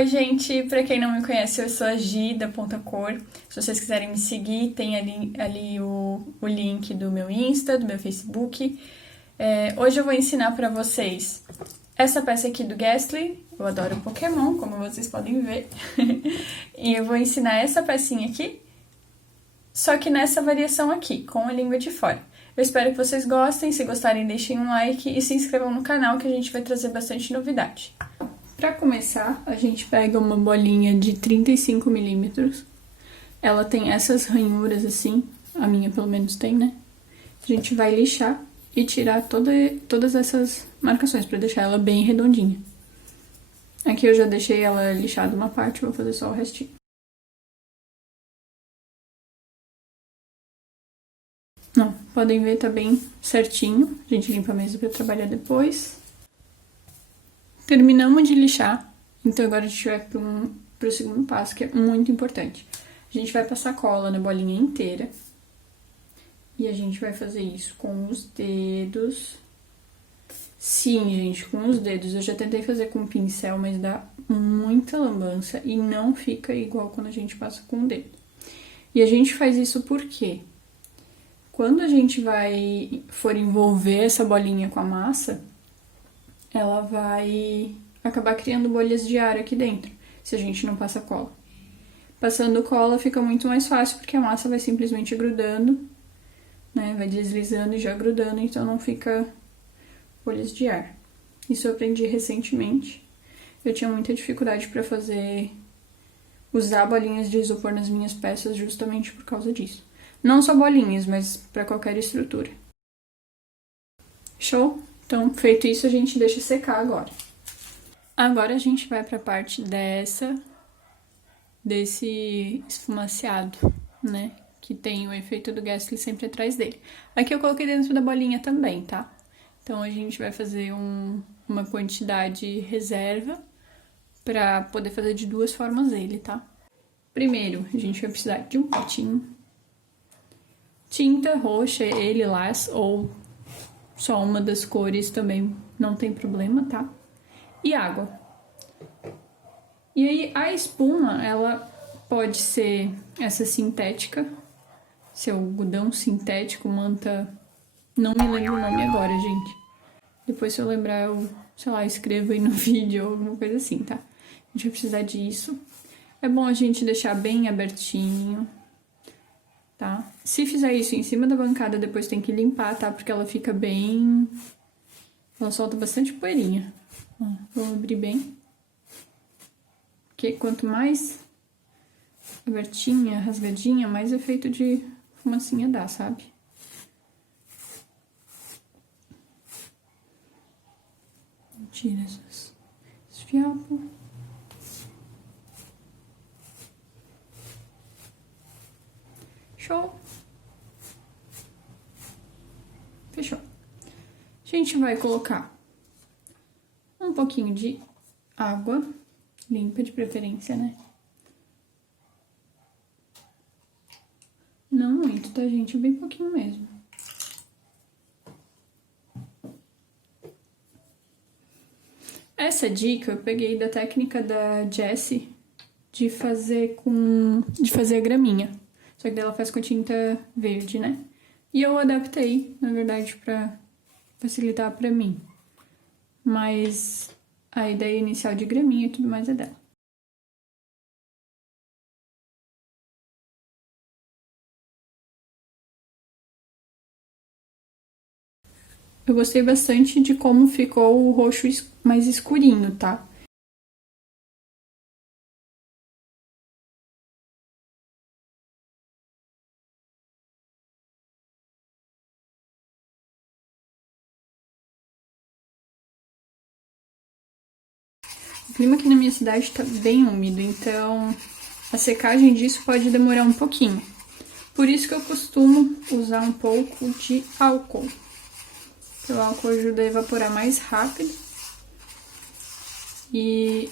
Oi, gente! Pra quem não me conhece, eu sou a Gi, da Ponta Cor. Se vocês quiserem me seguir, tem ali o link do meu Insta, do meu Facebook. Hoje eu vou ensinar pra vocês essa peça aqui do Ghastly. Eu adoro Pokémon, como vocês podem ver. E eu vou ensinar essa pecinha aqui, só que nessa variação aqui, com a língua de fora. Eu espero que vocês gostem. Se gostarem, deixem um like e se inscrevam no canal, que a gente vai trazer bastante novidade. Para começar, a gente pega uma bolinha de 35 milímetros. Ela tem essas ranhuras assim, a minha pelo menos tem, né? A gente vai lixar e tirar todas essas marcações para deixar ela bem redondinha. Aqui eu já deixei ela lixada uma parte, vou fazer só o restinho. Não, podem ver, tá bem certinho. A gente limpa a mesa para trabalhar depois. Terminamos de lixar, então agora a gente vai pro segundo passo, que é muito importante. A gente vai passar cola na bolinha inteira. E a gente vai fazer isso com os dedos. Sim, gente, com os dedos. Eu já tentei fazer com pincel, mas dá muita lambança e não fica igual quando a gente passa com o dedo. E a gente faz isso por quê? Quando a gente for envolver essa bolinha com a massa, ela vai acabar criando bolhas de ar aqui dentro, se a gente não passa cola. Passando cola fica muito mais fácil, porque a massa vai simplesmente grudando, né? Vai deslizando e já grudando, então não fica bolhas de ar. Isso eu aprendi recentemente. Eu tinha muita dificuldade para usar bolinhas de isopor nas minhas peças justamente por causa disso. Não só bolinhas, mas para qualquer estrutura. Show? Então, feito isso, a gente deixa secar agora. Agora a gente vai para a parte desse esfumaciado, né? Que tem o efeito do Ghastly sempre atrás dele. Aqui eu coloquei dentro da bolinha também, tá? Então a gente vai fazer uma quantidade reserva para poder fazer de duas formas ele, tá? Primeiro, a gente vai precisar de um potinho, tinta roxa e lilás, ou só uma das cores também não tem problema, tá? E água. E aí, a espuma, ela pode ser essa sintética, seu algodão sintético, manta... Não me lembro o nome agora, gente. Depois, se eu lembrar, eu, sei lá, escrevo aí no vídeo ou alguma coisa assim, tá? A gente vai precisar disso. É bom a gente deixar bem abertinho, tá? Se fizer isso em cima da bancada, depois tem que limpar, tá? Porque ela fica bem... Ela solta bastante poeirinha. Ó, vou abrir bem. Porque quanto mais abertinha, rasgadinha, mais efeito de fumacinha dá, sabe? Tira esses fiapos. Show! Fechou. A gente vai colocar um pouquinho de água, limpa de preferência, né? Não muito, tá, gente? Bem pouquinho mesmo. Essa dica eu peguei da técnica da Jessie de fazer a graminha. Só que ela faz com tinta verde, né? E eu adaptei, na verdade, pra facilitar pra mim. Mas a ideia inicial de graminha e tudo mais é dela. Eu gostei bastante de como ficou o roxo mais escurinho, tá? O clima aqui na minha cidade tá bem úmido, então a secagem disso pode demorar um pouquinho. Por isso que eu costumo usar um pouco de álcool. O álcool ajuda a evaporar mais rápido. E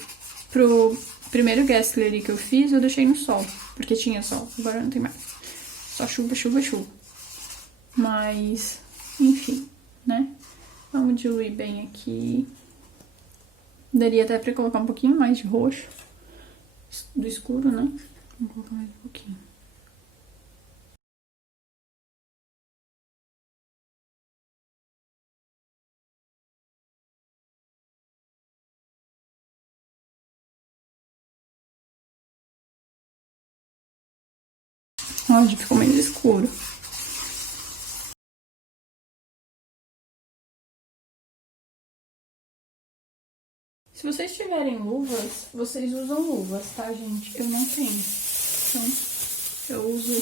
pro primeiro Ghastly que eu fiz, eu deixei no sol, porque tinha sol. Agora não tem mais. Só chuva, chuva, chuva. Mas, enfim, né? Vamos diluir bem aqui. Daria até pra colocar um pouquinho mais de roxo, do escuro, né? Vou colocar mais um pouquinho. Ó, já ficou mais escuro. Se vocês tiverem luvas, vocês usam luvas, tá, gente? Eu não tenho. Então, eu uso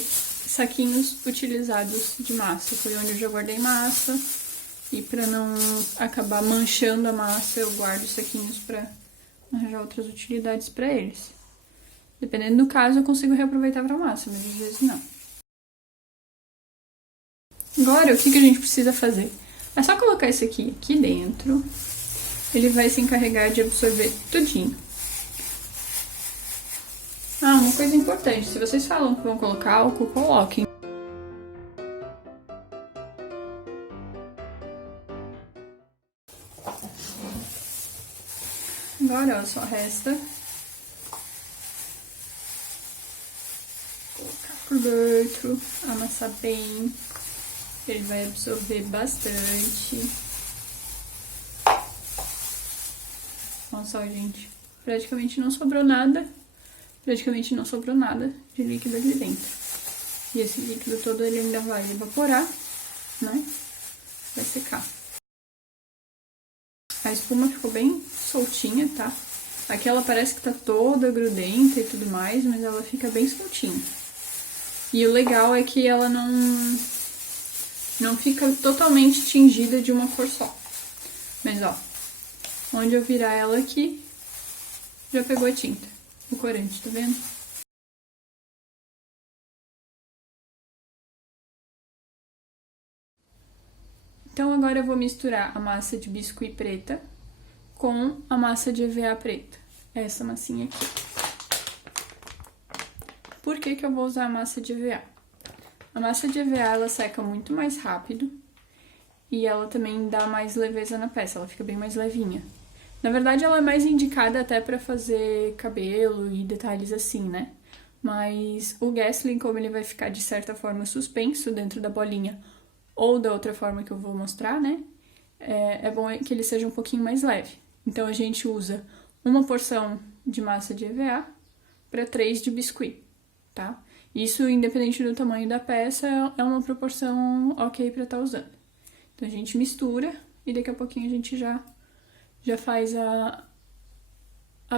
saquinhos utilizados de massa. Foi onde eu já guardei massa. E pra não acabar manchando a massa, eu guardo saquinhos pra arranjar outras utilidades pra eles. Dependendo do caso, eu consigo reaproveitar pra massa, mas às vezes não. Agora, o que a gente precisa fazer? É só colocar esse aqui dentro. Ele vai se encarregar de absorver tudinho. Ah, uma coisa importante, se vocês falam que vão colocar álcool, coloquem. Agora, ó, só resta colocar por dentro, amassar bem. Ele vai absorver bastante. Olha só, gente. Praticamente não sobrou nada. Praticamente não sobrou nada de líquido ali dentro. E esse líquido todo ele ainda vai evaporar, né? Vai secar. A espuma ficou bem soltinha, tá? Aqui ela parece que tá toda grudenta e tudo mais, mas ela fica bem soltinha. E o legal é que ela não fica totalmente tingida de uma cor só. Mas, ó, onde eu virar ela aqui, já pegou a tinta, o corante, tá vendo? Então, agora eu vou misturar a massa de biscuit preta com a massa de EVA preta. Essa massinha aqui. Por que eu vou usar a massa de EVA? A massa de EVA, ela seca muito mais rápido e ela também dá mais leveza na peça, ela fica bem mais levinha. Na verdade, ela é mais indicada até pra fazer cabelo e detalhes assim, né? Mas o Gasly, como ele vai ficar de certa forma suspenso dentro da bolinha, ou da outra forma que eu vou mostrar, né? É bom que ele seja um pouquinho mais leve. Então, a gente usa uma porção de massa de EVA para 3 de biscuit, tá? Isso, independente do tamanho da peça, é uma proporção ok para estar usando. Então, a gente mistura e daqui a pouquinho a gente já faz a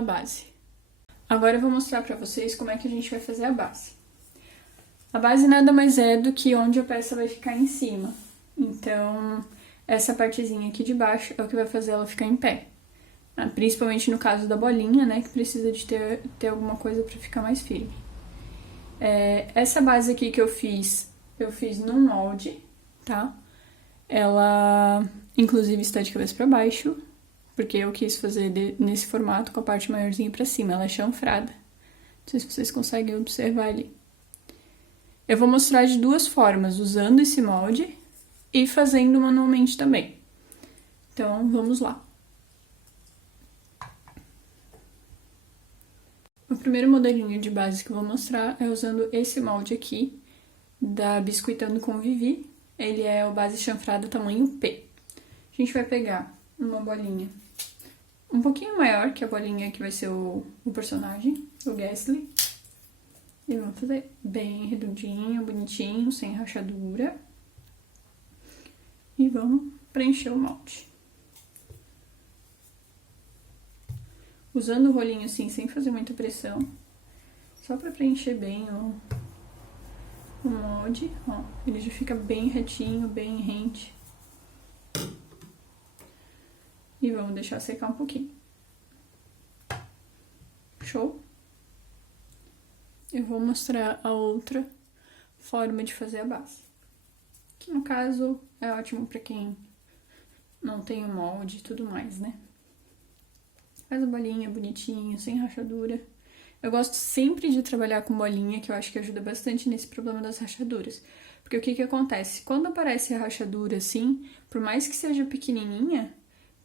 base. Agora eu vou mostrar para vocês como é que a gente vai fazer a base. A base nada mais é do que onde a peça vai ficar em cima. Então, essa partezinha aqui de baixo é o que vai fazer ela ficar em pé. Principalmente no caso da bolinha, né, que precisa de ter alguma coisa para ficar mais firme. Essa base aqui que eu fiz num molde, tá? Ela, inclusive, está de cabeça para baixo, porque eu quis fazer nesse formato com a parte maiorzinha para cima. Ela é chanfrada. Não sei se vocês conseguem observar ali. Eu vou mostrar de duas formas, usando esse molde e fazendo manualmente também. Então, vamos lá. O primeiro modelinho de base que eu vou mostrar é usando esse molde aqui, da Biscuitando com Vivi. Ele é o base chanfrada tamanho P. A gente vai pegar uma bolinha um pouquinho maior que a bolinha que vai ser o personagem, o Gasly. E vamos fazer bem redondinho, bonitinho, sem rachadura. E vamos preencher o molde. Usando o rolinho assim, sem fazer muita pressão. Só pra preencher bem o molde, ó. Ele já fica bem retinho, bem rente. E vamos deixar secar um pouquinho. Show? Eu vou mostrar a outra forma de fazer a base. Que no caso é ótimo pra quem não tem o molde e tudo mais, né? Faz a bolinha bonitinha, sem rachadura. Eu gosto sempre de trabalhar com bolinha, que eu acho que ajuda bastante nesse problema das rachaduras. Porque o que acontece? Quando aparece a rachadura assim, por mais que seja pequenininha,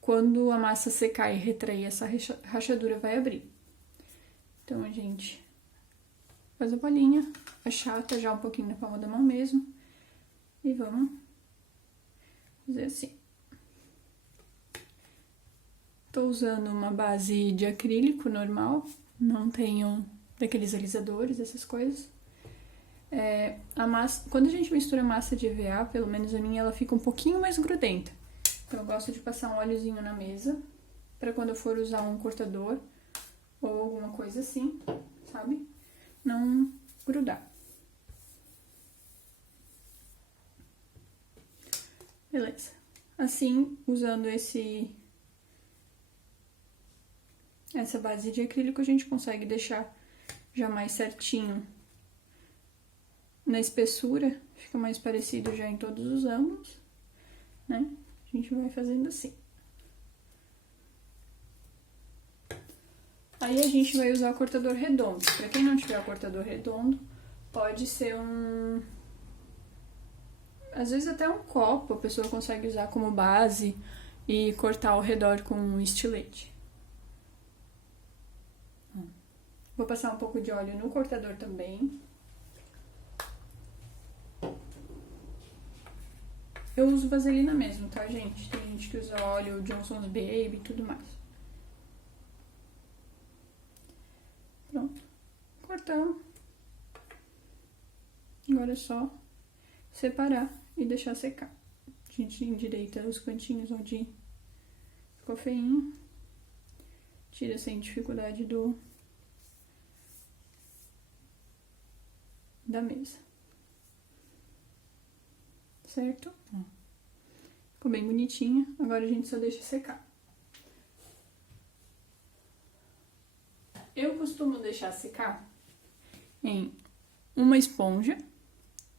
quando a massa secar e retrair, essa rachadura vai abrir. Então, a gente faz a bolinha, achata já um pouquinho na palma da mão mesmo. E vamos fazer assim. Tô usando uma base de acrílico normal, não tenho daqueles alisadores, essas coisas. A massa, quando a gente mistura massa de EVA, pelo menos a minha, ela fica um pouquinho mais grudenta. Então eu gosto de passar um óleozinho na mesa, pra quando eu for usar um cortador ou alguma coisa assim, sabe? Não grudar. Beleza. Assim, usando essa base de acrílico, a gente consegue deixar já mais certinho na espessura, fica mais parecido já em todos os ângulos, né? A gente vai fazendo assim. Aí a gente vai usar o cortador redondo. Pra quem não tiver o cortador redondo, pode ser às vezes até um copo a pessoa consegue usar como base e cortar ao redor com um estilete. Vou passar um pouco de óleo no cortador também. Eu uso vaselina mesmo, tá, gente? Tem gente que usa óleo Johnson's Baby e tudo mais. Pronto. Cortamos. Agora é só separar e deixar secar. A gente endireita os cantinhos onde ficou feinho. Tira sem dificuldade da mesa. Certo? Ficou bem bonitinha. Agora a gente só deixa secar. Eu costumo deixar secar em uma esponja,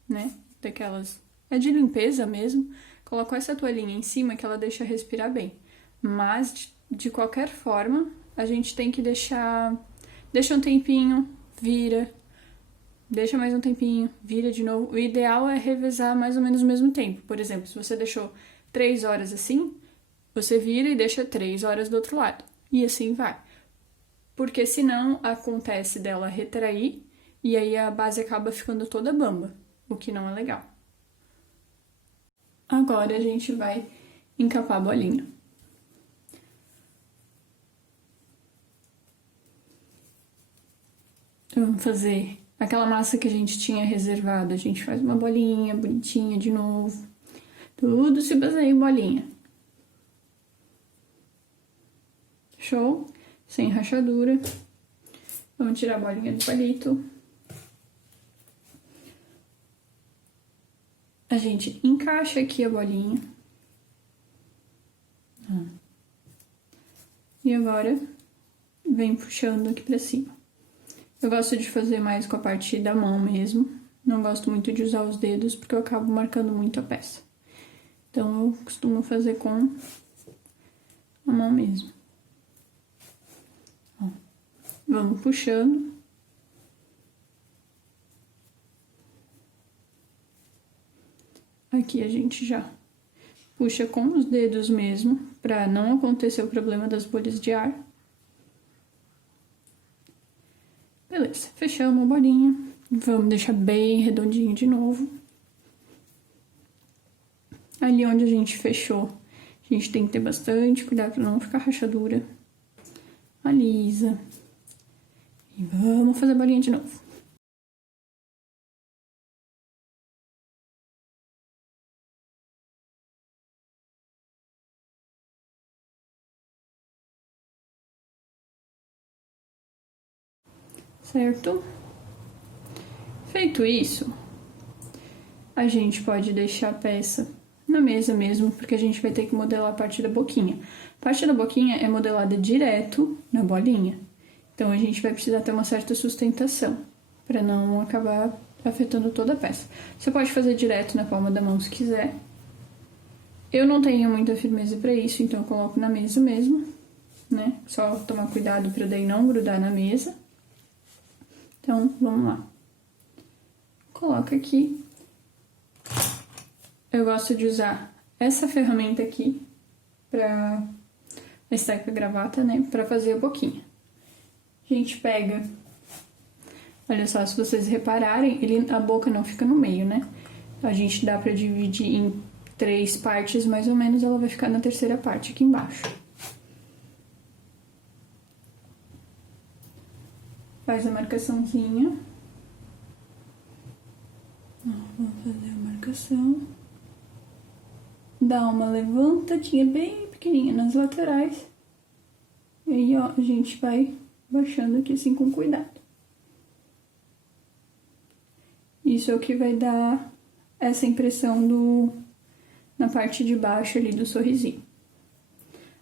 né? Daquelas... é de limpeza mesmo. Coloco essa toalhinha em cima que ela deixa respirar bem. Mas, de qualquer forma, a gente tem que deixar... deixa um tempinho, vira... deixa mais um tempinho, vira de novo. O ideal é revezar mais ou menos o mesmo tempo. Por exemplo, se você deixou 3 horas assim, você vira e deixa 3 horas do outro lado. E assim vai. Porque senão acontece dela retrair e aí a base acaba ficando toda bamba, o que não é legal. Agora a gente vai encapar a bolinha. Vamos fazer aquela massa que a gente tinha reservado. A gente faz uma bolinha bonitinha de novo. Tudo se baseia em bolinha. Show? Sem rachadura. Vamos tirar a bolinha do palito. A gente encaixa aqui a bolinha. E agora vem puxando aqui pra cima. Eu gosto de fazer mais com a parte da mão mesmo. Não gosto muito de usar os dedos, porque eu acabo marcando muito a peça. Então, eu costumo fazer com a mão mesmo. Ó, vamos puxando. Aqui a gente já puxa com os dedos mesmo, pra não acontecer o problema das bolhas de ar. Beleza, fechamos a bolinha. Vamos deixar bem redondinho de novo. Ali onde a gente fechou, a gente tem que ter bastante cuidado para não ficar rachadura. Alisa. E vamos fazer a bolinha de novo. Certo? Feito isso, a gente pode deixar a peça na mesa mesmo, porque a gente vai ter que modelar a parte da boquinha. A parte da boquinha é modelada direto na bolinha, então a gente vai precisar ter uma certa sustentação, para não acabar afetando toda a peça. Você pode fazer direto na palma da mão se quiser. Eu não tenho muita firmeza para isso, então eu coloco na mesa mesmo, né? Só tomar cuidado para daí não grudar na mesa. Então, vamos lá. Coloca aqui. Eu gosto de usar essa ferramenta aqui pra estaca gravata, né? Pra fazer a boquinha. A gente pega Olha só, se vocês repararem, a boca não fica no meio, né? A gente dá pra dividir em 3 partes, mais ou menos, ela vai ficar na terceira parte aqui embaixo. Faz a marcaçãozinha. Vamos fazer a marcação. Dá uma levantadinha bem pequenininha nas laterais. E aí, ó, a gente vai baixando aqui assim com cuidado. Isso é o que vai dar essa impressão na parte de baixo ali do sorrisinho.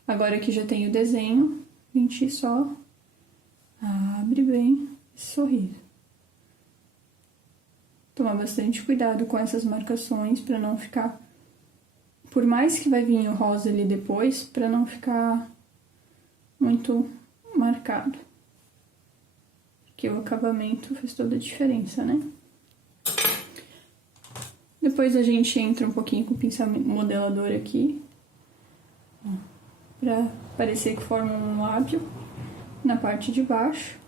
Agora que já tem o desenho, a gente só abre bem esse sorriso. Tomar bastante cuidado com essas marcações para não ficar... Por mais que vai vir o rosa ali depois, para não ficar muito marcado. Porque o acabamento faz toda a diferença, né? Depois a gente entra um pouquinho com o pincel modelador aqui. Pra parecer que forma um lábio na parte de baixo.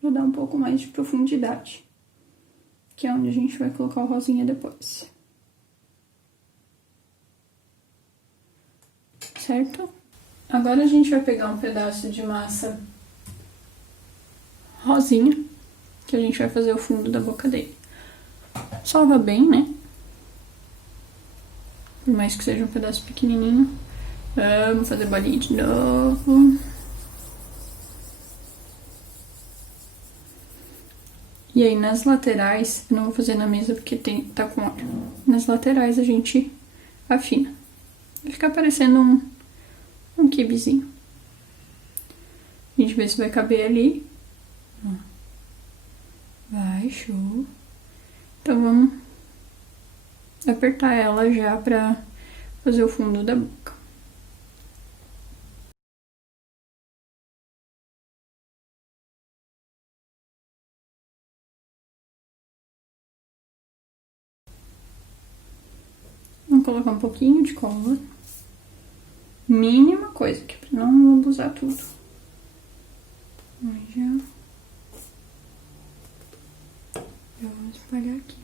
Pra dar um pouco mais de profundidade. Que é onde a gente vai colocar o rosinha depois. Certo? Agora a gente vai pegar um pedaço de massa rosinha, que a gente vai fazer o fundo da boca dele. Sova bem, né? Por mais que seja um pedaço pequenininho. Vamos fazer bolinha de novo. E aí, nas laterais, eu não vou fazer na mesa porque tá com óleo. Nas laterais a gente afina. Vai ficar parecendo um quibezinho. A gente vê se vai caber ali. Vai, show. Então vamos apertar ela já pra fazer o fundo da boca. Vamos colocar um pouquinho de cola. Mínima coisa, que é pra não abusar tudo. Aí já vou espalhar aqui.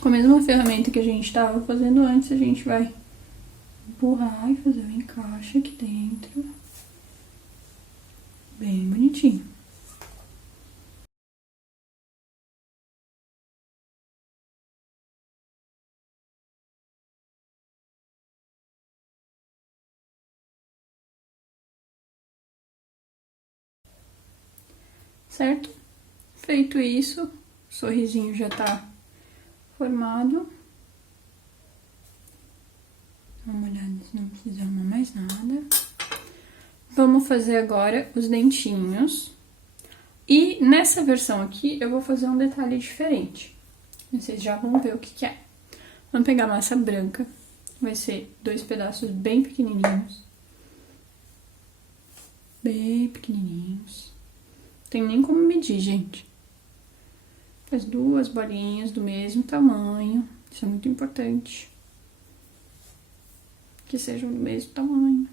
Com a mesma ferramenta que a gente estava fazendo antes, a gente vai empurrar e fazer o encaixe aqui dentro. Bem bonitinho. Certo? Feito isso, o sorrisinho já tá formado. Dá uma olhada se não precisa arrumar mais nada. Vamos fazer agora os dentinhos. E nessa versão aqui, eu vou fazer um detalhe diferente. Vocês já vão ver o que é. Vamos pegar a massa branca. Vai ser 2 pedaços bem pequenininhos. Bem pequenininhos. Não tem nem como medir, gente. Faz 2 bolinhas do mesmo tamanho. Isso é muito importante. Que sejam do mesmo tamanho.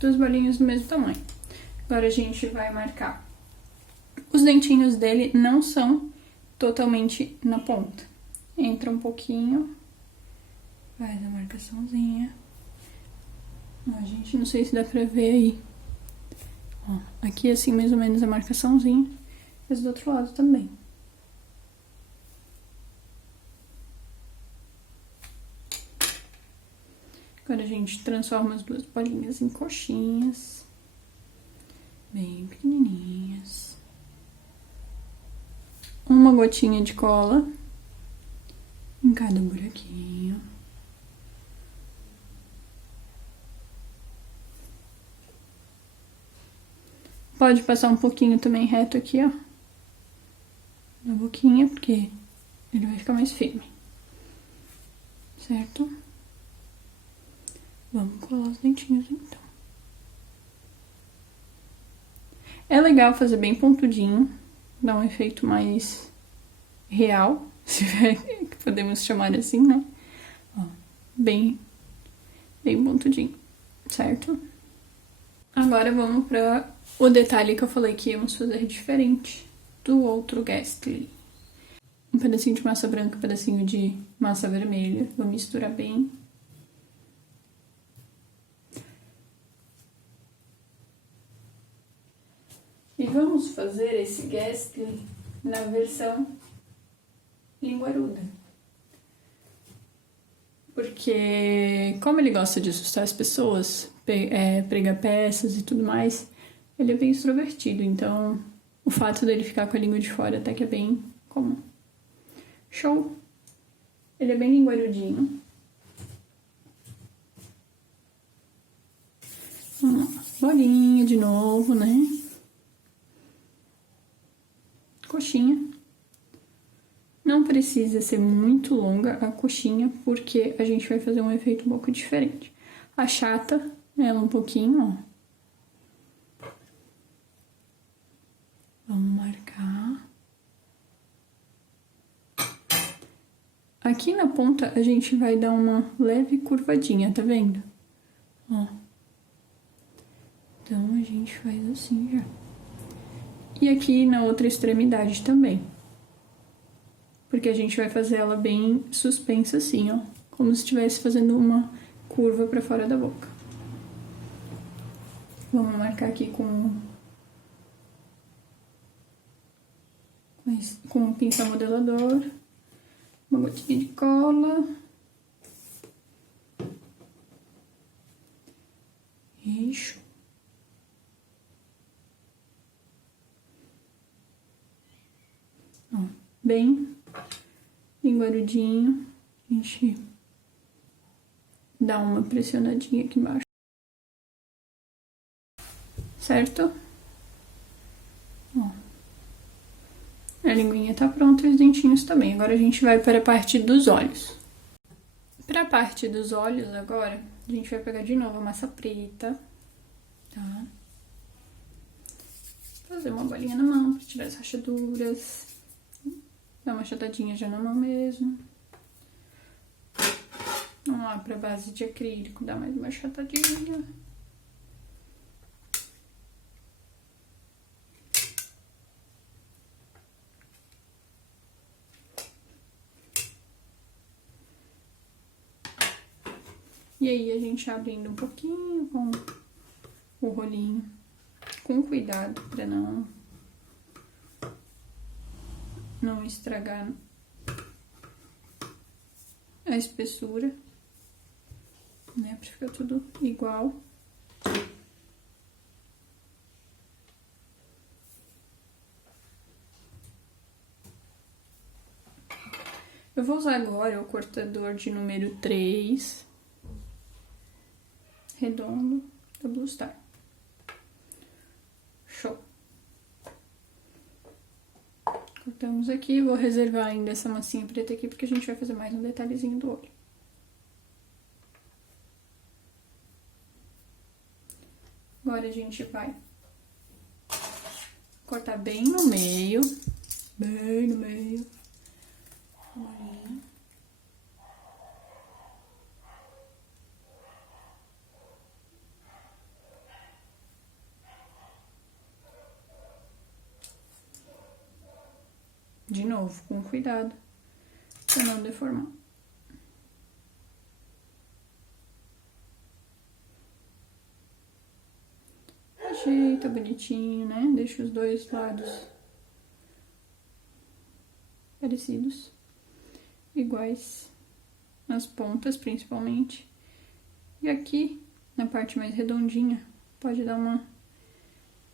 Duas bolinhas do mesmo tamanho. Agora a gente vai marcar. Os dentinhos dele não são totalmente na ponta. Entra um pouquinho, faz a marcaçãozinha. Ó, gente, não sei se dá pra ver aí. Ó, aqui assim mais ou menos a marcaçãozinha. Mas do outro lado também. Agora a gente transforma as 2 bolinhas em coxinhas. Bem pequenininhas. uma gotinha de cola em cada buraquinho. Pode passar um pouquinho também reto aqui, ó, na boquinha, porque ele vai ficar mais firme, certo? Vamos colar os dentinhos, então. É legal fazer bem pontudinho, dá um efeito mais real, se podemos chamar assim, né? Ó, bem pontudinho, certo? Agora vamos para o detalhe que eu falei que íamos fazer diferente do outro Ghastly. Um pedacinho de massa branca, um pedacinho de massa vermelha. Vou misturar bem. E vamos fazer esse Ghastly na versão linguaruda. Porque, como ele gosta de assustar as pessoas, pregar peças e tudo mais, ele é bem extrovertido, então o fato dele ficar com a língua de fora até que é bem comum. Show! Ele é bem linguarudinho. Vamos lá. Bolinha de novo, né? Coxinha. Não precisa ser muito longa a coxinha, porque a gente vai fazer um efeito um pouco diferente. Achata ela um pouquinho, ó. Vamos marcar. Aqui na ponta a gente vai dar uma leve curvadinha, tá vendo? Ó. Então a gente faz assim já. E aqui na outra extremidade também. Porque a gente vai fazer ela bem suspensa assim, ó. Como se estivesse fazendo uma curva pra fora da boca. Vamos marcar aqui com um pincel modelador. Uma gotinha de cola. Isso. Ó, bem linguarudinho. A gente dá uma pressionadinha aqui embaixo. Certo? Ó. A linguinha tá pronta e os dentinhos também. Agora a gente vai para a parte dos olhos. Para a parte dos olhos agora, a gente vai pegar de novo a massa preta, tá? Fazer uma bolinha na mão para tirar as rachaduras. Dá uma achatadinha já na mão mesmo. Vamos lá para a base de acrílico, dá mais uma achatadinha. E aí a gente abrindo um pouquinho com o rolinho, com cuidado para não estragar a espessura, né, para ficar tudo igual. Eu vou usar agora o cortador de número 3, redondo, da Blue Star. Show! Cortamos aqui, vou reservar ainda essa massinha preta aqui, porque a gente vai fazer mais um detalhezinho do olho. Agora a gente vai cortar bem no meio, bem no meio. De novo, com cuidado, pra não deformar. Ajeita bonitinho, né? Deixa os dois lados parecidos, iguais, nas pontas principalmente. E aqui, na parte mais redondinha, pode dar uma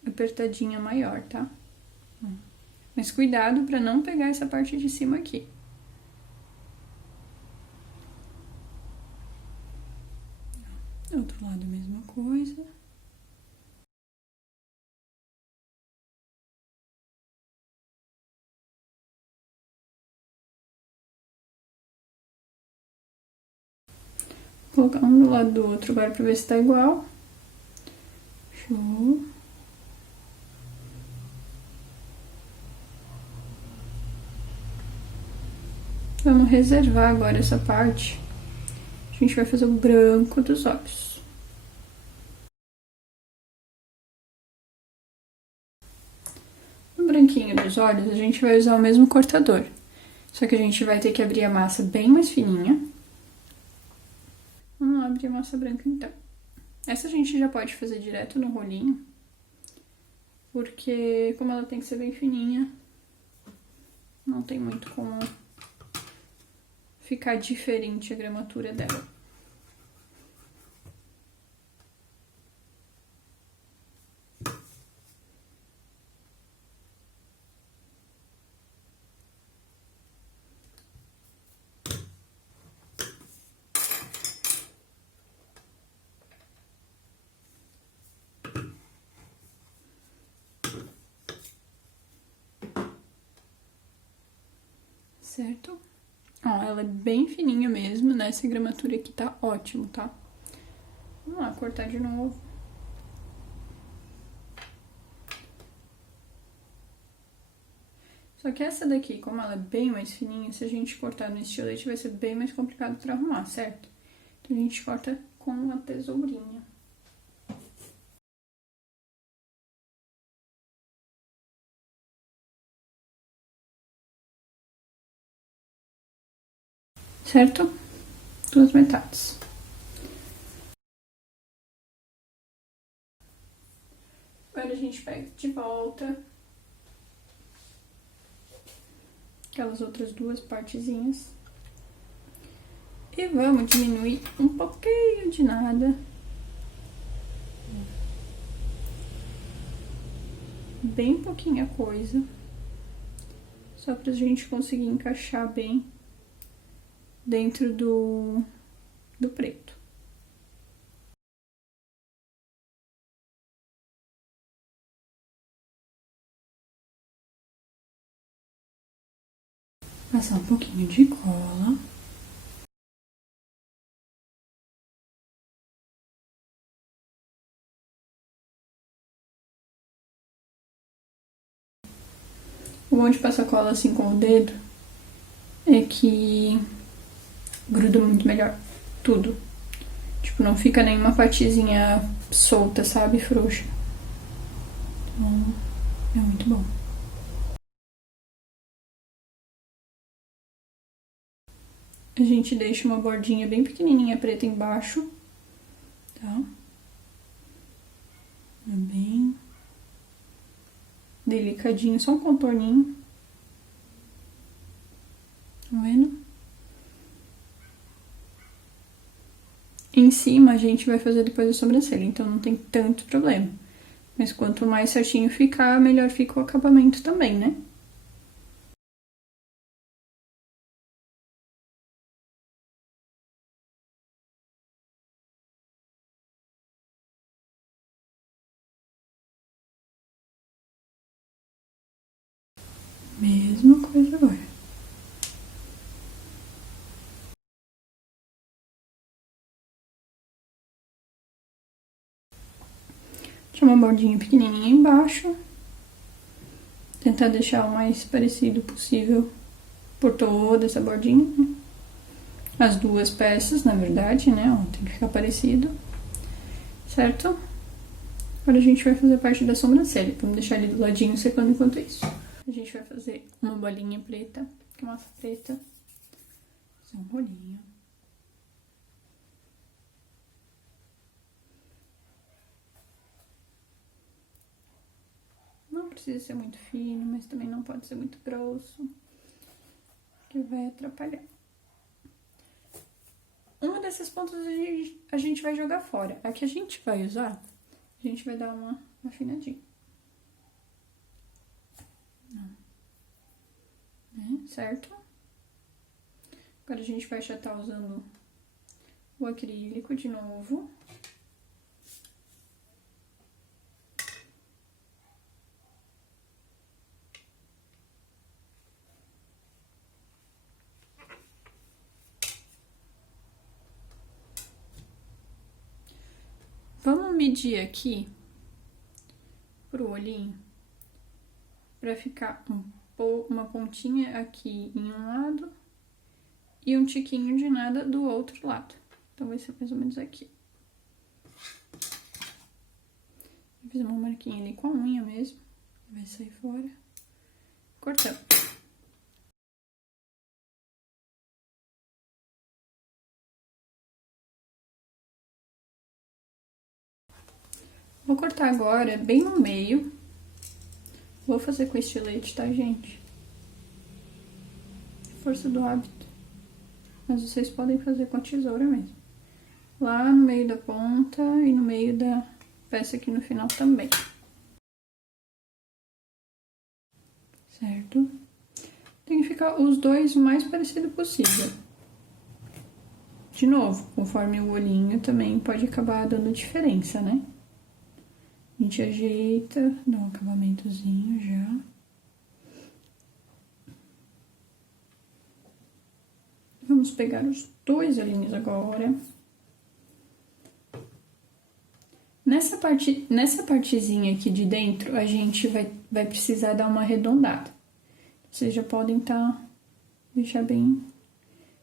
apertadinha maior, tá? Mas cuidado para não pegar essa parte de cima aqui. Do outro lado, a mesma coisa. Vou colocar um do lado do outro agora pra ver se tá igual. Show. Vamos reservar agora essa parte. A gente vai fazer o branco dos olhos. No branquinho dos olhos, a gente vai usar o mesmo cortador. Só que a gente vai ter que abrir a massa bem mais fininha. Vamos lá abrir a massa branca, então. Essa a gente já pode fazer direto no rolinho. Porque, como ela tem que ser bem fininha, não tem muito como ficar diferente a gramatura dela. Certo? Ó, ela é bem fininha mesmo, né? Essa gramatura aqui tá ótimo, tá? Vamos lá, cortar de novo. Só que essa daqui, como ela é bem mais fininha, se a gente cortar no estilete vai ser bem mais complicado pra arrumar, certo? Então a gente corta com uma tesourinha. Certo? Duas metades. Agora a gente pega de volta aquelas outras duas partezinhas. E vamos diminuir um pouquinho de nada. Bem pouquinha coisa. Só pra gente conseguir encaixar bem dentro do preto. Passar um pouquinho de cola. O bom de passar cola assim com o dedo é que gruda muito melhor tudo. Tipo, não fica nenhuma partezinha solta, sabe? Frouxa. Então, é muito bom. A gente deixa uma bordinha bem pequenininha preta embaixo, tá? É bem delicadinho, só um contorninho. Tá vendo? Em cima a gente vai fazer depois a sobrancelha, então não tem tanto problema. Mas quanto mais certinho ficar, melhor fica o acabamento também, né? Mesma coisa agora. Tinha uma bordinha pequenininha embaixo. Tentar deixar o mais parecido possível por toda essa bordinha, né? As duas peças, na verdade, né? Ó, tem que ficar parecido. Certo? Agora a gente vai fazer a parte da sobrancelha. Vamos deixar ele do ladinho secando enquanto isso. A gente vai fazer uma bolinha preta, que é massa preta. Fazer um rolinho. Não precisa ser muito fino, mas também não pode ser muito grosso, que vai atrapalhar. Uma dessas pontas a gente vai jogar fora. A que a gente vai usar, a gente vai dar uma afinadinha. né? Certo? Agora a gente vai já estar usando o acrílico de novo. Vamos medir aqui pro olhinho, pra ficar uma pontinha aqui em um lado e um tiquinho de nada do outro lado. Então, vai ser mais ou menos aqui. Eu fiz uma marquinha ali com a unha mesmo, vai sair fora. Cortamos. Vou cortar agora bem no meio. Vou fazer com estilete, tá, gente? Força do hábito. Mas vocês podem fazer com a tesoura mesmo. Lá no meio da ponta e no meio da peça aqui no final também. Certo? Tem que ficar os dois o mais parecido possível. De novo, conforme o olhinho também pode acabar dando diferença, né? A gente ajeita, dá um acabamentozinho já. Vamos pegar os dois olhinhos agora. Nessa partezinha aqui de dentro, a gente vai precisar dar uma arredondada. Vocês já podem deixar bem,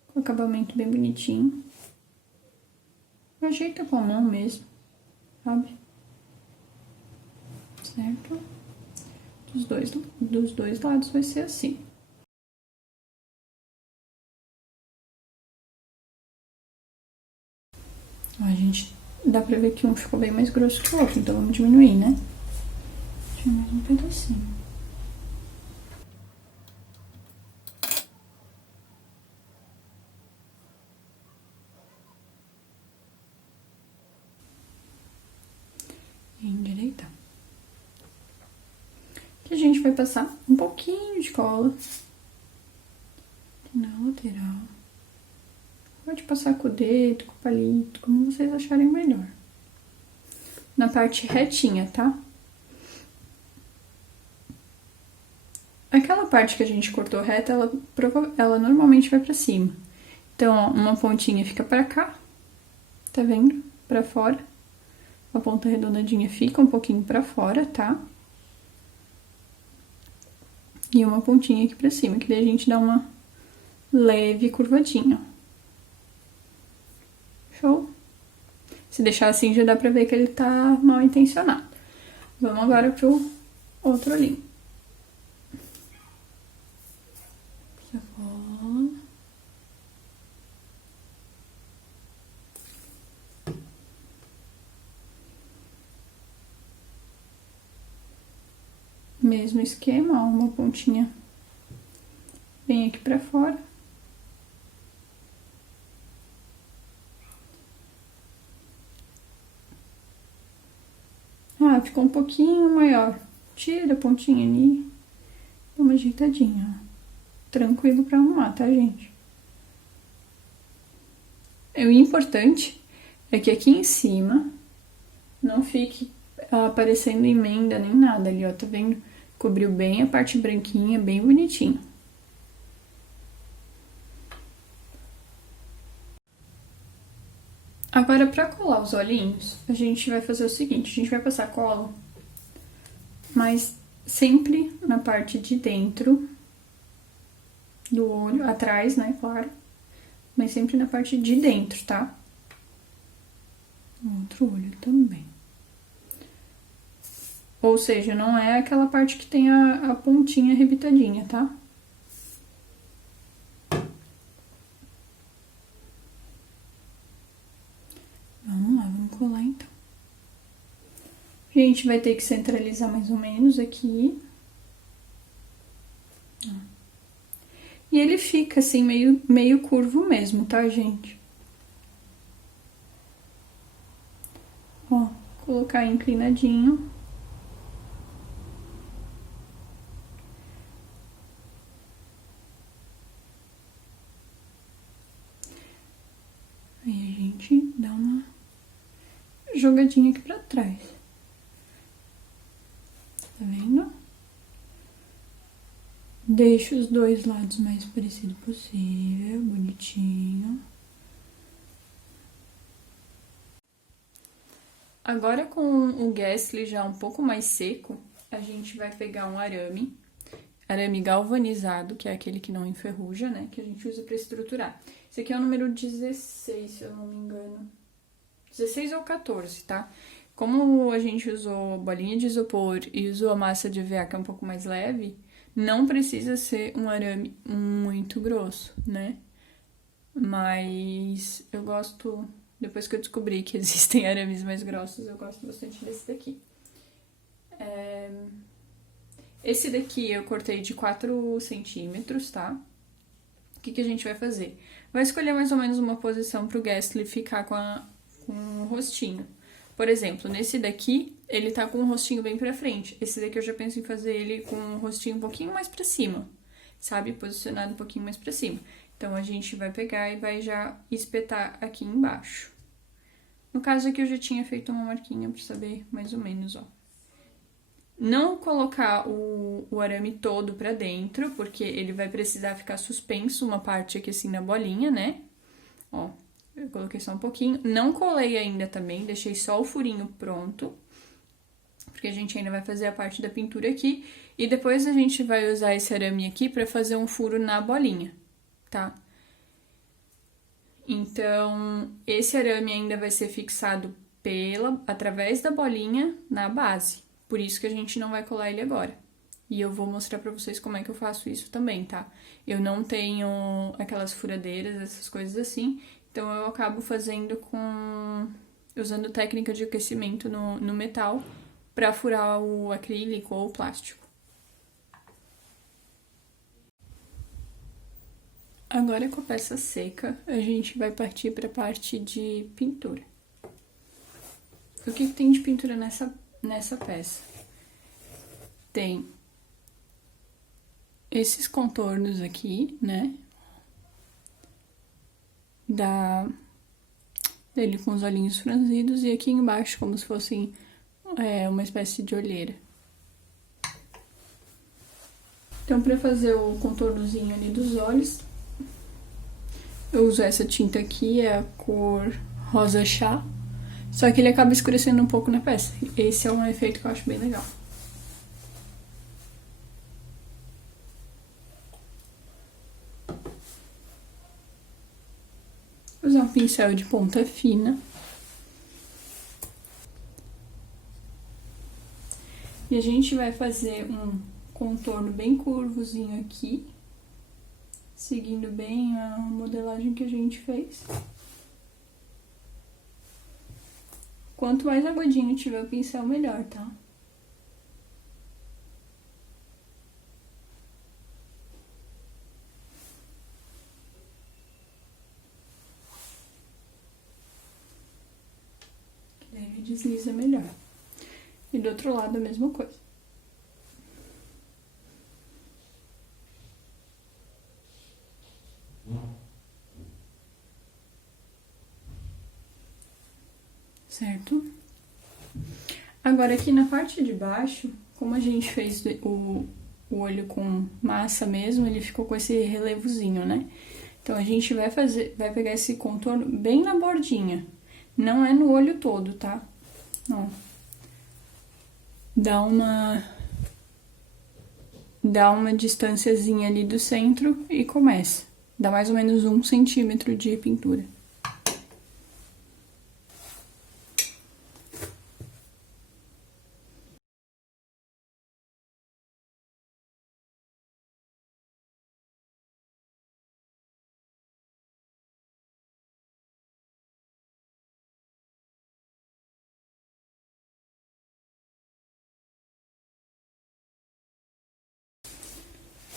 com o acabamento bem bonitinho. Ajeita com a mão mesmo, sabe? Certo? Dos dois lados vai ser assim. Ó, gente, dá pra ver que um ficou bem mais grosso que o outro, então vamos diminuir, né? Deixa mais um pedacinho. E endireitar. Aqui a gente vai passar um pouquinho de cola aqui na lateral. Pode passar com o dedo, com o palito, como vocês acharem melhor. Na parte retinha, tá? Aquela parte que a gente cortou reta, ela normalmente vai pra cima. Então, ó, uma pontinha fica pra cá, tá vendo? Pra fora. A ponta arredondadinha fica um pouquinho pra fora, tá? E uma pontinha aqui pra cima, que daí a gente dá uma leve curvadinha, ó. Show? Se deixar assim, já dá pra ver que ele tá mal intencionado. Vamos agora pro outro olhinho. Cola. Mesmo esquema, ó, uma pontinha bem aqui pra fora. Ah, ficou um pouquinho maior. Tira a pontinha ali, dá uma ajeitadinha, ó. Tranquilo pra arrumar, tá, gente? O importante é que aqui em cima não fique aparecendo emenda nem nada ali, ó, tá vendo? Cobriu bem a parte branquinha, bem bonitinho. Agora, pra colar os olhinhos, a gente vai fazer o seguinte, a gente vai passar cola, mas sempre na parte de dentro do olho, atrás, né, claro, mas sempre na parte de dentro, tá? O outro olho também. Ou seja, não é aquela parte que tem a pontinha arrebitadinha, tá? Vamos lá, vamos colar então. A gente vai ter que centralizar mais ou menos aqui. E ele fica assim, meio curvo mesmo, tá, gente? Ó, colocar inclinadinho. Aí a gente dá uma jogadinha aqui pra trás. Tá vendo? Deixa os dois lados mais parecido possível, bonitinho. Agora com o Ghastly já um pouco mais seco, a gente vai pegar um arame galvanizado, que é aquele que não enferruja, né? Que a gente usa pra estruturar. Esse aqui é o número 16, se eu não me engano. 16 ou 14, tá? Como a gente usou bolinha de isopor e usou a massa de EVA, que é um pouco mais leve, não precisa ser um arame muito grosso, né? Mas eu gosto, depois que eu descobri que existem arames mais grossos, eu gosto bastante desse daqui. Esse daqui eu cortei de 4 centímetros, tá? O que a gente vai fazer? Vai escolher mais ou menos uma posição pro Ghastly ficar com o rostinho. Por exemplo, nesse daqui, ele tá com o rostinho bem pra frente. Esse daqui eu já penso em fazer ele com o rostinho um pouquinho mais pra cima, sabe? Posicionado um pouquinho mais pra cima. Então, a gente vai pegar e vai já espetar aqui embaixo. No caso aqui, eu já tinha feito uma marquinha pra saber mais ou menos, ó. Não colocar o arame todo pra dentro, porque ele vai precisar ficar suspenso uma parte aqui assim na bolinha, né? Ó, eu coloquei só um pouquinho. Não colei ainda também, deixei só o furinho pronto. Porque a gente ainda vai fazer a parte da pintura aqui. E depois a gente vai usar esse arame aqui pra fazer um furo na bolinha, tá? Então, esse arame ainda vai ser fixado através da bolinha na base. Por isso que a gente não vai colar ele agora. E eu vou mostrar pra vocês como é que eu faço isso também, tá? Eu não tenho aquelas furadeiras, essas coisas assim. Então, eu acabo fazendo usando técnica de aquecimento no metal pra furar o acrílico ou o plástico. Agora, com a peça seca, a gente vai partir pra parte de pintura. O que tem de pintura nessa peça? Tem esses contornos aqui, né? Dele com os olhinhos franzidos e aqui embaixo como se fossem uma espécie de olheira. Então, pra fazer o contornozinho ali dos olhos, eu uso essa tinta aqui, é a cor rosa chá. Só que ele acaba escurecendo um pouco na peça. Esse é um efeito que eu acho bem legal. Vou usar um pincel de ponta fina. E a gente vai fazer um contorno bem curvozinho aqui. Seguindo bem a modelagem que a gente fez. Quanto mais aguadinho tiver o pincel, melhor, tá? Que daí ele desliza melhor. E do outro lado a mesma coisa. Certo? Agora aqui na parte de baixo, como a gente fez o olho com massa mesmo, ele ficou com esse relevozinho, né? Então a gente vai pegar esse contorno bem na bordinha. Não é no olho todo, tá? Ó. Dá uma distânciazinha ali do centro e começa. Dá mais ou menos 1 centímetro de pintura.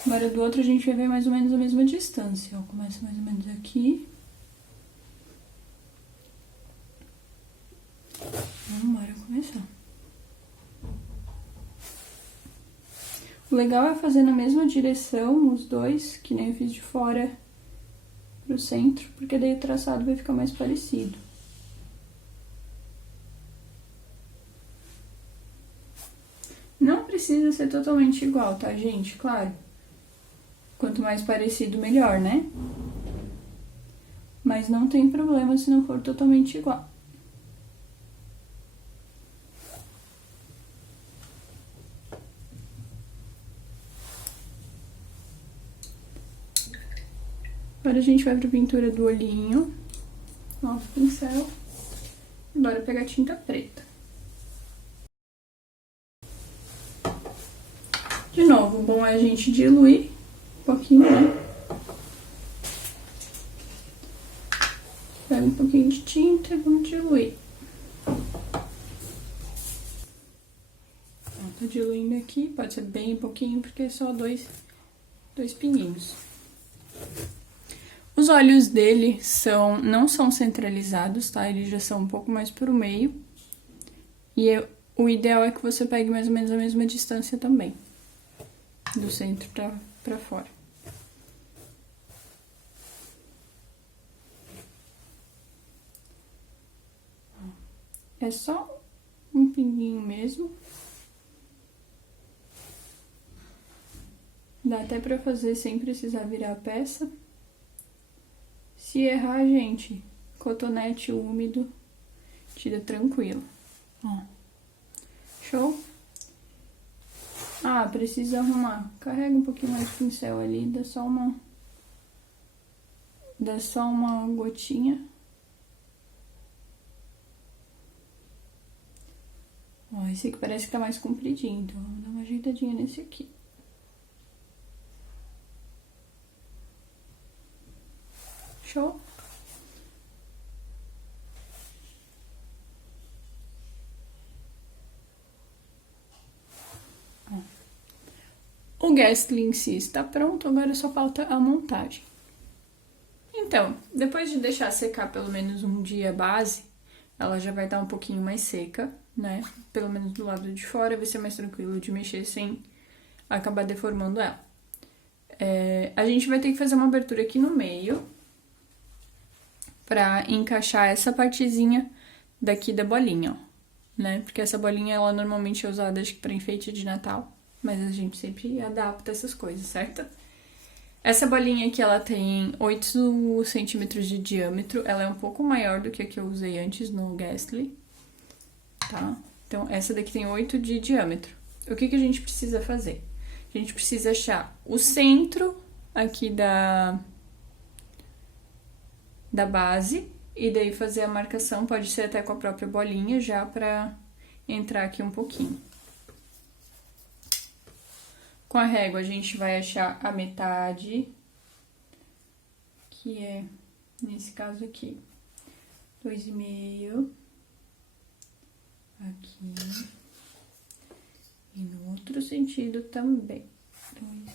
Agora do outro a gente vai ver mais ou menos a mesma distância, ó. Começa mais ou menos aqui. Bora começar. O legal é fazer na mesma direção os dois, que nem eu fiz de fora pro centro, porque daí o traçado vai ficar mais parecido. Não precisa ser totalmente igual, tá, gente? Claro. Quanto mais parecido, melhor, né? Mas não tem problema se não for totalmente igual. Agora a gente vai pra pintura do olhinho. Nosso pincel. E bora pegar tinta preta. De novo, o bom é a gente diluir um pouquinho, né? Pega um pouquinho de tinta e vamos diluir. Tô diluindo aqui, pode ser bem pouquinho, porque é só dois pinguinhos. Os olhos dele não são centralizados, tá? Eles já são um pouco mais pro meio. E o ideal é que você pegue mais ou menos a mesma distância também. Do centro pra fora. É só um pinguinho mesmo. Dá até pra fazer sem precisar virar a peça. Se errar, gente, cotonete úmido, tira tranquilo. Ó. Show? Ah, precisa arrumar. Carrega um pouquinho mais de pincel ali, dá só uma gotinha. Ó, esse aqui parece que tá mais compridinho, então vou dar uma ajeitadinha nesse aqui. Show? O Ghastly em si está pronto, agora só falta a montagem. Então, depois de deixar secar pelo menos um dia a base, ela já vai estar um pouquinho mais seca, né? Pelo menos do lado de fora, vai ser mais tranquilo de mexer sem acabar deformando ela. A gente vai ter que fazer uma abertura aqui no meio pra encaixar essa partezinha daqui da bolinha, ó, né? Porque essa bolinha, ela normalmente é usada, acho que pra enfeite de Natal, mas a gente sempre adapta essas coisas, certo? Essa bolinha aqui, ela tem 8 centímetros de diâmetro, ela é um pouco maior do que a que eu usei antes no Ghastly, tá? Então, essa daqui tem 8 de diâmetro. O que a gente precisa fazer? A gente precisa achar o centro aqui da base, e daí fazer a marcação, pode ser até com a própria bolinha, já pra entrar aqui um pouquinho. Com a régua, a gente vai achar a metade, que é, nesse caso aqui, 2,5, aqui, e no outro sentido também, 2,5.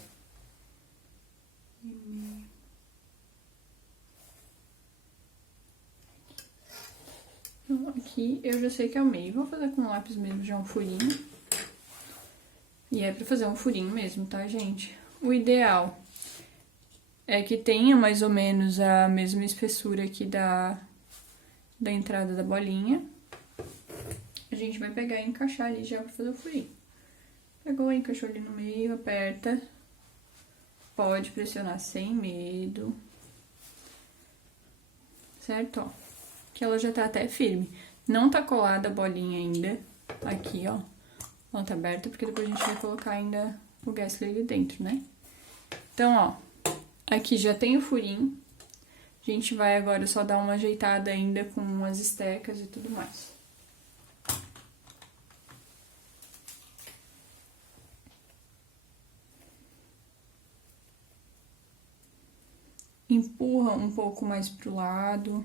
Então, aqui eu já sei que é o meio, vou fazer com lápis mesmo já um furinho. E é pra fazer um furinho mesmo, tá, gente? O ideal é que tenha mais ou menos a mesma espessura aqui da entrada da bolinha. A gente vai pegar e encaixar ali já pra fazer o furinho. Pegou, encaixou ali no meio, aperta. Pode pressionar sem medo. Certo, ó. Que ela já tá até firme. Não tá colada a bolinha ainda. Aqui, ó. Ela tá aberta, porque depois a gente vai colocar ainda o Ghastly ali dentro, né? Então, ó, aqui já tem o furinho. A gente vai agora só dar uma ajeitada ainda com as estecas e tudo mais. Empurra um pouco mais pro lado,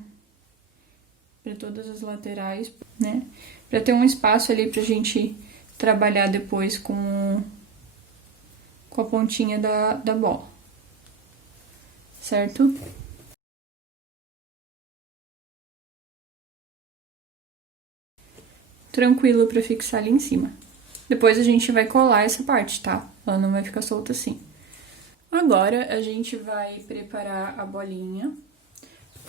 pra todas as laterais, né? Pra ter um espaço ali pra gente trabalhar depois com a pontinha da bola, certo? Tranquilo pra fixar ali em cima. Depois a gente vai colar essa parte, tá? Ela não vai ficar solta assim. Agora a gente vai preparar a bolinha,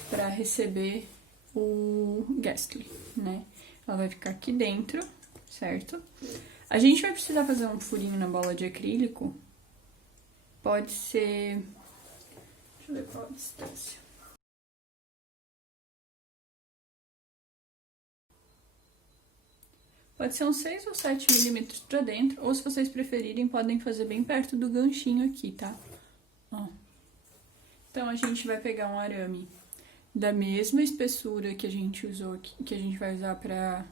para receber o Ghastly, né? Ela vai ficar aqui dentro, certo? A gente vai precisar fazer um furinho na bola de acrílico. Pode ser... Deixa eu ver qual a distância. Pode ser uns 6 ou 7 milímetros pra dentro, ou se vocês preferirem, podem fazer bem perto do ganchinho aqui, tá? Ó. Então, a gente vai pegar um arame da mesma espessura que a gente usou aqui, que a gente vai usar pra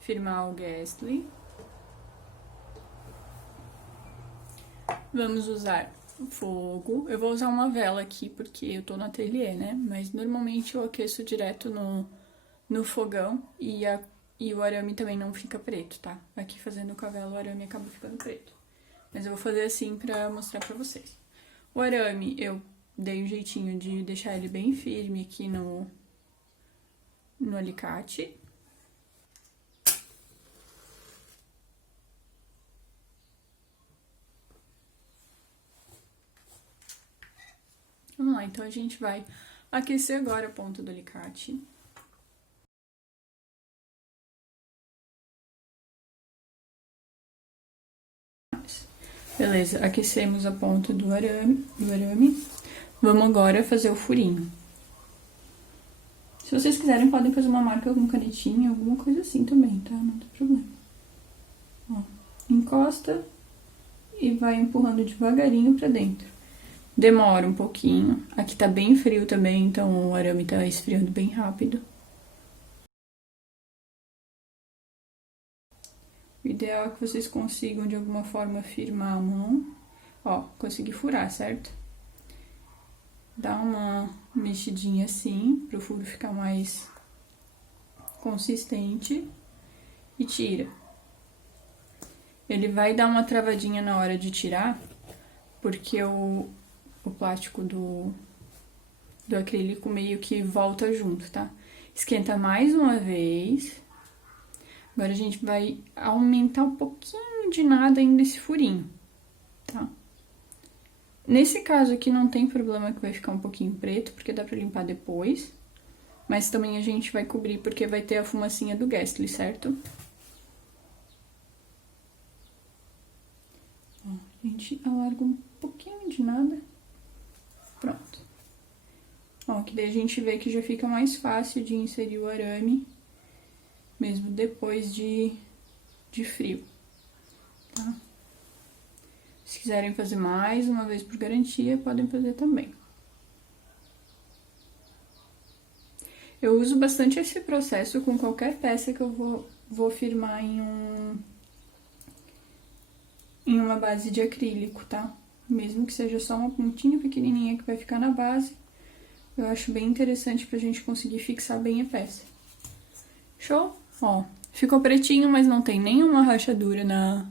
firmar o Ghastly. Vamos usar fogo. Eu vou usar uma vela aqui, porque eu tô no ateliê, né? Mas normalmente eu aqueço direto no fogão e o arame também não fica preto, tá? Aqui fazendo com a vela o arame acaba ficando preto. Mas eu vou fazer assim pra mostrar pra vocês. O arame, eu dei um jeitinho de deixar ele bem firme aqui no alicate. Vamos lá, então a gente vai aquecer agora a ponta do alicate. Beleza, aquecemos a ponta do arame. Vamos agora fazer o furinho. Se vocês quiserem, podem fazer uma marca com canetinha, alguma coisa assim também, tá? Não tem problema. Ó, encosta e vai empurrando devagarinho pra dentro. Demora um pouquinho. Aqui tá bem frio também, então o arame tá esfriando bem rápido. O ideal é que vocês consigam, de alguma forma, firmar a mão. Ó, consegui furar, certo? Dá uma mexidinha assim, pro furo ficar mais consistente. E tira. Ele vai dar uma travadinha na hora de tirar, porque o plástico do acrílico meio que volta junto, tá? Esquenta mais uma vez. Agora a gente vai aumentar um pouquinho de nada ainda esse furinho, tá? Nesse caso aqui não tem problema que vai ficar um pouquinho preto, porque dá pra limpar depois. Mas também a gente vai cobrir porque vai ter a fumacinha do Ghastly, certo? Ó, a gente alarga um pouquinho de nada. Pronto. Ó, que daí a gente vê que já fica mais fácil de inserir o arame, mesmo depois de frio, tá? Se quiserem fazer mais uma vez por garantia, podem fazer também. Eu uso bastante esse processo com qualquer peça que eu vou firmar em uma base de acrílico, tá? Mesmo que seja só uma pontinha pequenininha que vai ficar na base, eu acho bem interessante pra gente conseguir fixar bem a peça. Show? Ó, ficou pretinho, mas não tem nenhuma rachadura na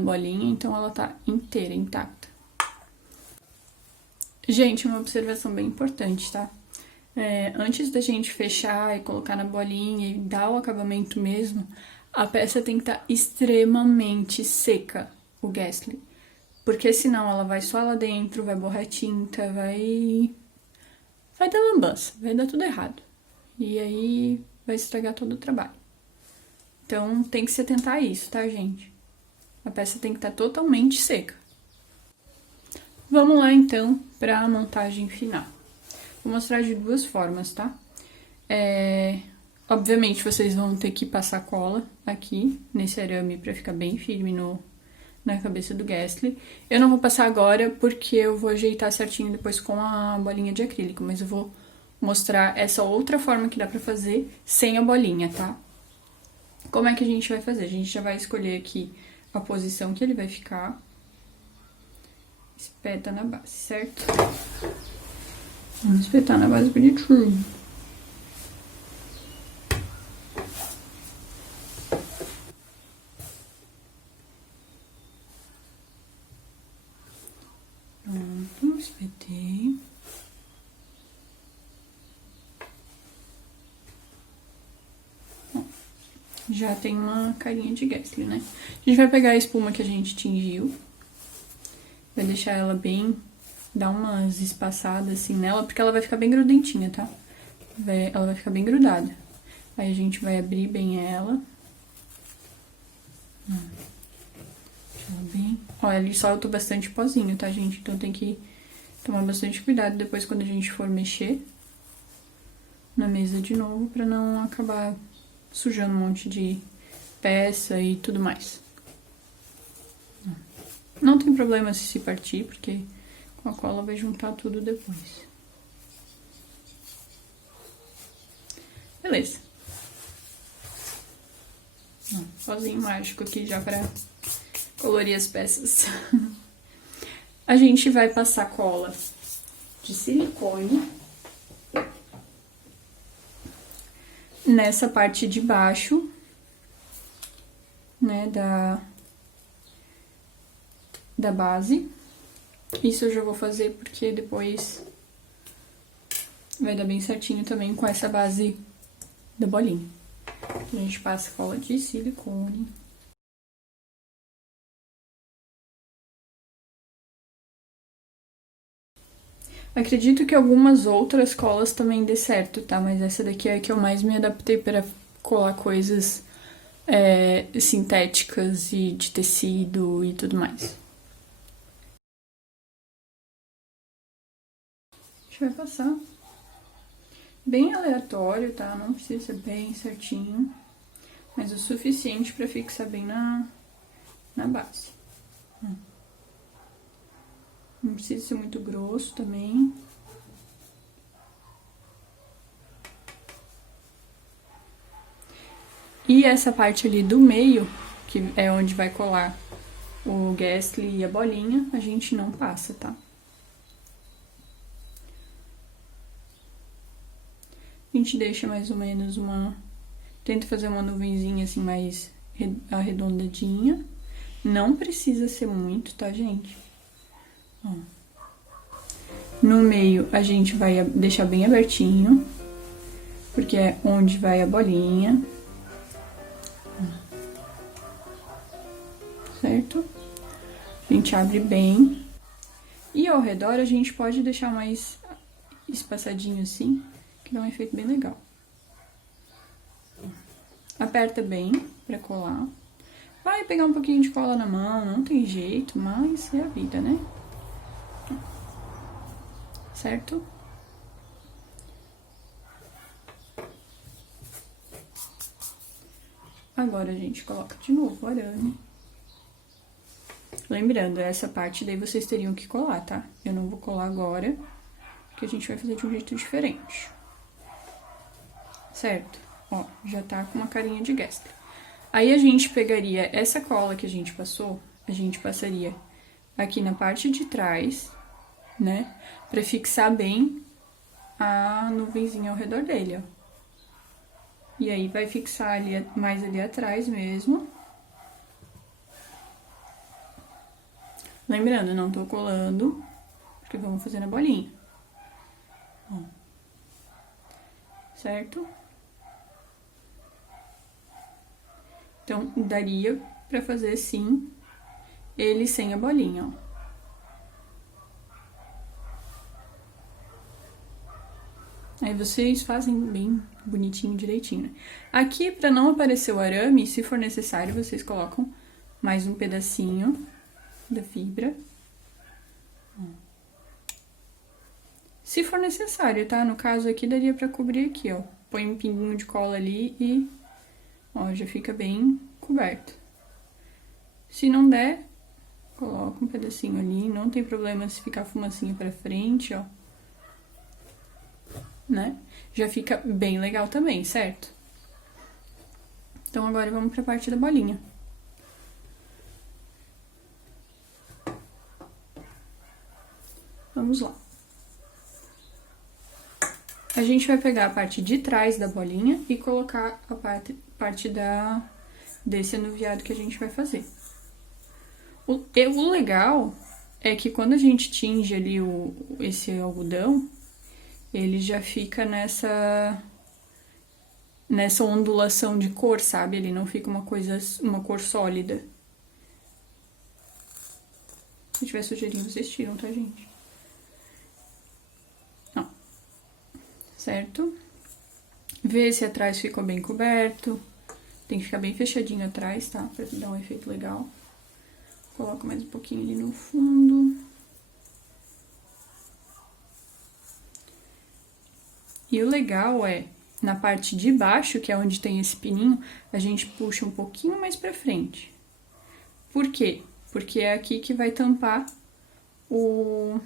bolinha, então ela tá inteira, intacta. Gente, uma observação bem importante, tá? Antes da gente fechar e colocar na bolinha e dar o acabamento mesmo, a peça tem que estar extremamente seca, o Ghastly. Porque senão ela vai só lá dentro, vai borrar tinta, vai dar lambança, vai dar tudo errado. E aí vai estragar todo o trabalho. Então tem que se atentar a isso, tá, gente? A peça tem que estar totalmente seca. Vamos lá, então, para a montagem final. Vou mostrar de duas formas, tá? Obviamente, vocês vão ter que passar cola aqui, nesse arame, pra ficar bem firme na cabeça do Ghastly. Eu não vou passar agora, porque eu vou ajeitar certinho depois com a bolinha de acrílico, mas eu vou mostrar essa outra forma que dá pra fazer sem a bolinha, tá? Como é que a gente vai fazer? A gente já vai escolher aqui a posição que ele vai ficar. Espeta na base, certo? Vamos espetar na base bonitinho. Pronto, espetei. Bom, já tem uma carinha de Ghastly, né? A gente vai pegar a espuma que a gente tingiu. Vai deixar ela bem... Dar umas espaçadas assim nela, porque ela vai ficar bem grudentinha, tá? ela vai ficar bem grudada. Aí a gente vai abrir bem ela. Deixa ela bem... Olha, ele solta bastante pozinho, tá, gente? Então tem que tomar bastante cuidado depois quando a gente for mexer na mesa de novo, pra não acabar sujando um monte de peça e tudo mais. Não tem problema se partir, porque com a cola vai juntar tudo depois. Beleza. Pozinho mágico aqui já pra colorir as peças. A gente vai passar cola de silicone nessa parte de baixo, né, da base. Isso eu já vou fazer porque depois vai dar bem certinho também com essa base da bolinha. A gente passa cola de silicone. Acredito que algumas outras colas também dê certo, tá? Mas essa daqui é a que eu mais me adaptei para colar coisas sintéticas e de tecido e tudo mais. A gente vai passar bem aleatório, tá? Não precisa ser bem certinho, mas o suficiente para fixar bem na base. Não precisa ser muito grosso também. E essa parte ali do meio, que é onde vai colar o Gastly e a bolinha, a gente não passa, tá? A gente deixa mais ou menos tenta fazer uma nuvenzinha assim mais arredondadinha. Não precisa ser muito, tá, gente? Ó. No meio, a gente vai deixar bem abertinho, porque é onde vai a bolinha. Certo? A gente abre bem. E ao redor, a gente pode deixar mais espaçadinho assim, que dá um efeito bem legal. Aperta bem pra colar. Vai pegar um pouquinho de cola na mão, não tem jeito, mas é a vida, né? Certo? Agora a gente coloca de novo o arame. Lembrando, essa parte daí vocês teriam que colar, tá? Eu não vou colar agora, porque a gente vai fazer de um jeito diferente. Certo? Ó, já tá com uma carinha de Gastly. Aí a gente pegaria essa cola que a gente passou, a gente passaria aqui na parte de trás, né? Pra fixar bem a nuvenzinha ao redor dele, ó. E aí vai fixar ali, mais ali atrás mesmo. Lembrando, não tô colando, porque vamos fazer na bolinha. Ó. Certo? Então, daria pra fazer, sim, ele sem a bolinha, ó. Aí vocês fazem bem bonitinho, direitinho, né? Aqui, pra não aparecer o arame, se for necessário, vocês colocam mais um pedacinho da fibra. Se for necessário, tá? No caso aqui, daria pra cobrir aqui, ó. Põe um pinguinho de cola ali e, ó, já fica bem coberto. Se não der, coloca um pedacinho ali. Não tem problema se ficar fumacinha pra frente, ó. Né? Já fica bem legal também, certo? Então, agora vamos pra parte da bolinha. Vamos lá. A gente vai pegar a parte de trás da bolinha e colocar a parte desse anuviado que a gente vai fazer. O legal é que quando a gente tinge ali esse algodão, ele já fica nessa ondulação de cor, sabe? Ele não fica uma cor sólida. Se tiver sujeirinho, vocês tiram, tá, gente? Ó. Certo? Ver se atrás ficou bem coberto. Tem que ficar bem fechadinho atrás, tá? Pra dar um efeito legal. Coloco mais um pouquinho ali no fundo. E o legal é, na parte de baixo, que é onde tem esse pininho, a gente puxa um pouquinho mais pra frente. Por quê? Porque é aqui que vai tampar o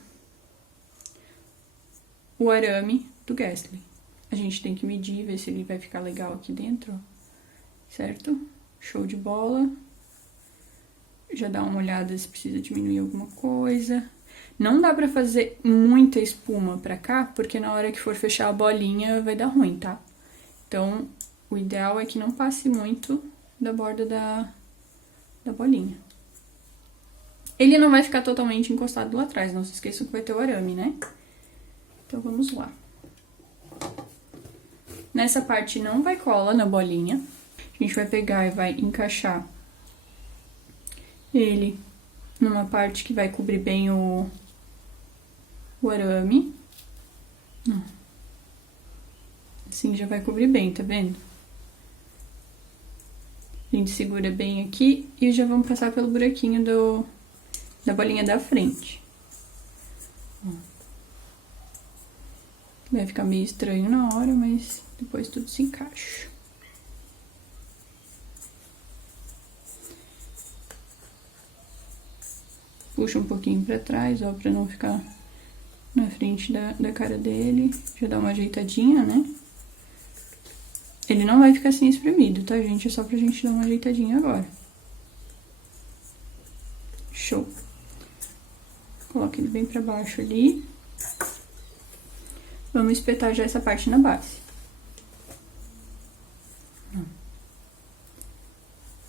arame do Gasly. A gente tem que medir, ver se ele vai ficar legal aqui dentro, ó. Certo? Show de bola. Já dá uma olhada se precisa diminuir alguma coisa. Não dá pra fazer muita espuma pra cá, porque na hora que for fechar a bolinha vai dar ruim, tá? Então, o ideal é que não passe muito da borda da bolinha. Ele não vai ficar totalmente encostado lá atrás, não se esqueçam que vai ter o arame, né? Então, vamos lá. Nessa parte não vai cola na bolinha. A gente vai pegar e vai encaixar ele numa parte que vai cobrir bem o arame. Assim já vai cobrir bem, tá vendo? A gente segura bem aqui e já vamos passar pelo buraquinho da bolinha da frente. Vai ficar meio estranho na hora, mas depois tudo se encaixa. Puxa um pouquinho pra trás, ó, pra não ficar na frente da cara dele. Já dá uma ajeitadinha, né? Ele não vai ficar assim espremido, tá, gente? É só pra gente dar uma ajeitadinha agora. Show. Coloca ele bem pra baixo ali. Vamos espetar já essa parte na base.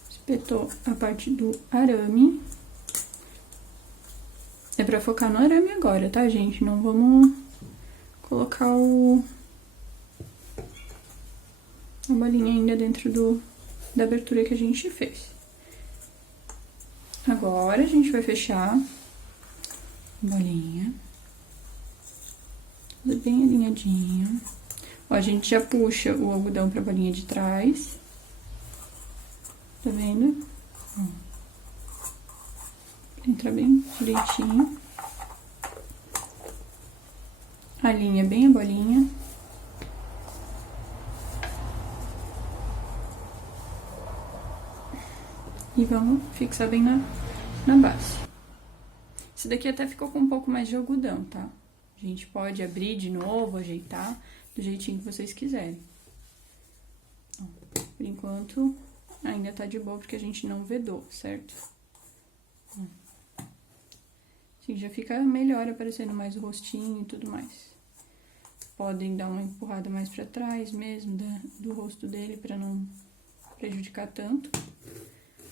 Espetou a parte do arame. É pra focar no arame agora, tá, gente? Não vamos colocar a bolinha ainda dentro da abertura que a gente fez. Agora, a gente vai fechar a bolinha. Tudo bem alinhadinho. Ó, a gente já puxa o algodão pra bolinha de trás. Tá vendo? Ó. Entra bem direitinho. Alinha bem a bolinha. E vamos fixar bem na base. Esse daqui até ficou com um pouco mais de algodão, tá? A gente pode abrir de novo, ajeitar do jeitinho que vocês quiserem. Ó, por enquanto, ainda tá de boa porque a gente não vedou, certo? Assim, já fica melhor aparecendo mais o rostinho e tudo mais. Podem dar uma empurrada mais pra trás mesmo do rosto dele pra não prejudicar tanto.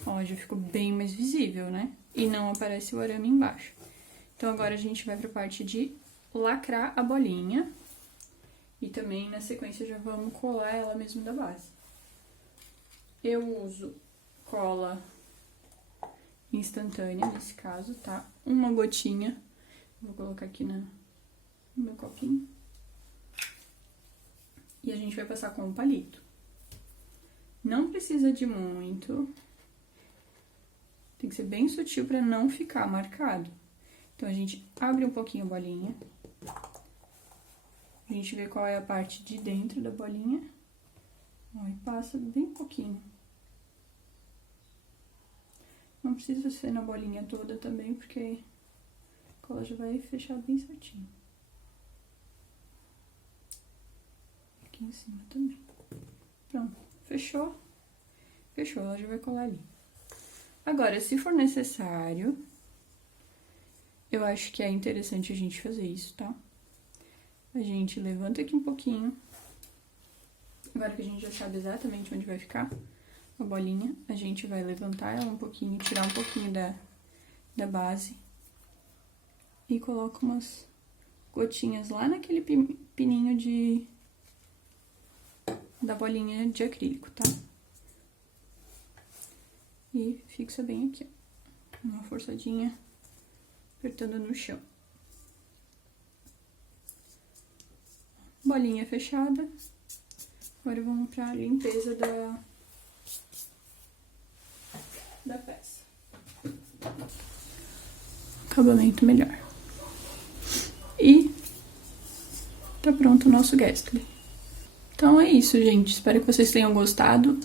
Ó, já ficou bem mais visível, né? E não aparece o arame embaixo. Então, agora a gente vai pra parte de lacrar a bolinha. E também, na sequência, já vamos colar ela mesmo da base. Eu uso cola instantânea, nesse caso, tá? Uma gotinha. Vou colocar aqui no meu copinho. E a gente vai passar com um palito. Não precisa de muito. Tem que ser bem sutil pra não ficar marcado. Então, a gente abre um pouquinho a bolinha. A gente vê qual é a parte de dentro da bolinha. Ó, e passa bem pouquinho. Não precisa ser na bolinha toda também, porque a cola já vai fechar bem certinho. Aqui em cima também. Pronto, fechou. Fechou, ela já vai colar ali. Agora, se for necessário, eu acho que é interessante a gente fazer isso, tá? A gente levanta aqui um pouquinho. Agora que a gente já sabe exatamente onde vai ficar a bolinha, a gente vai levantar ela um pouquinho, tirar um pouquinho da base. E coloca umas gotinhas lá naquele pininho da bolinha de acrílico, tá? E fixa bem aqui, ó. Uma forçadinha, apertando no chão. Bolinha fechada. Agora vamos pra limpeza da peça. Acabamento melhor. E tá pronto o nosso Guestly. Então é isso, gente. Espero que vocês tenham gostado.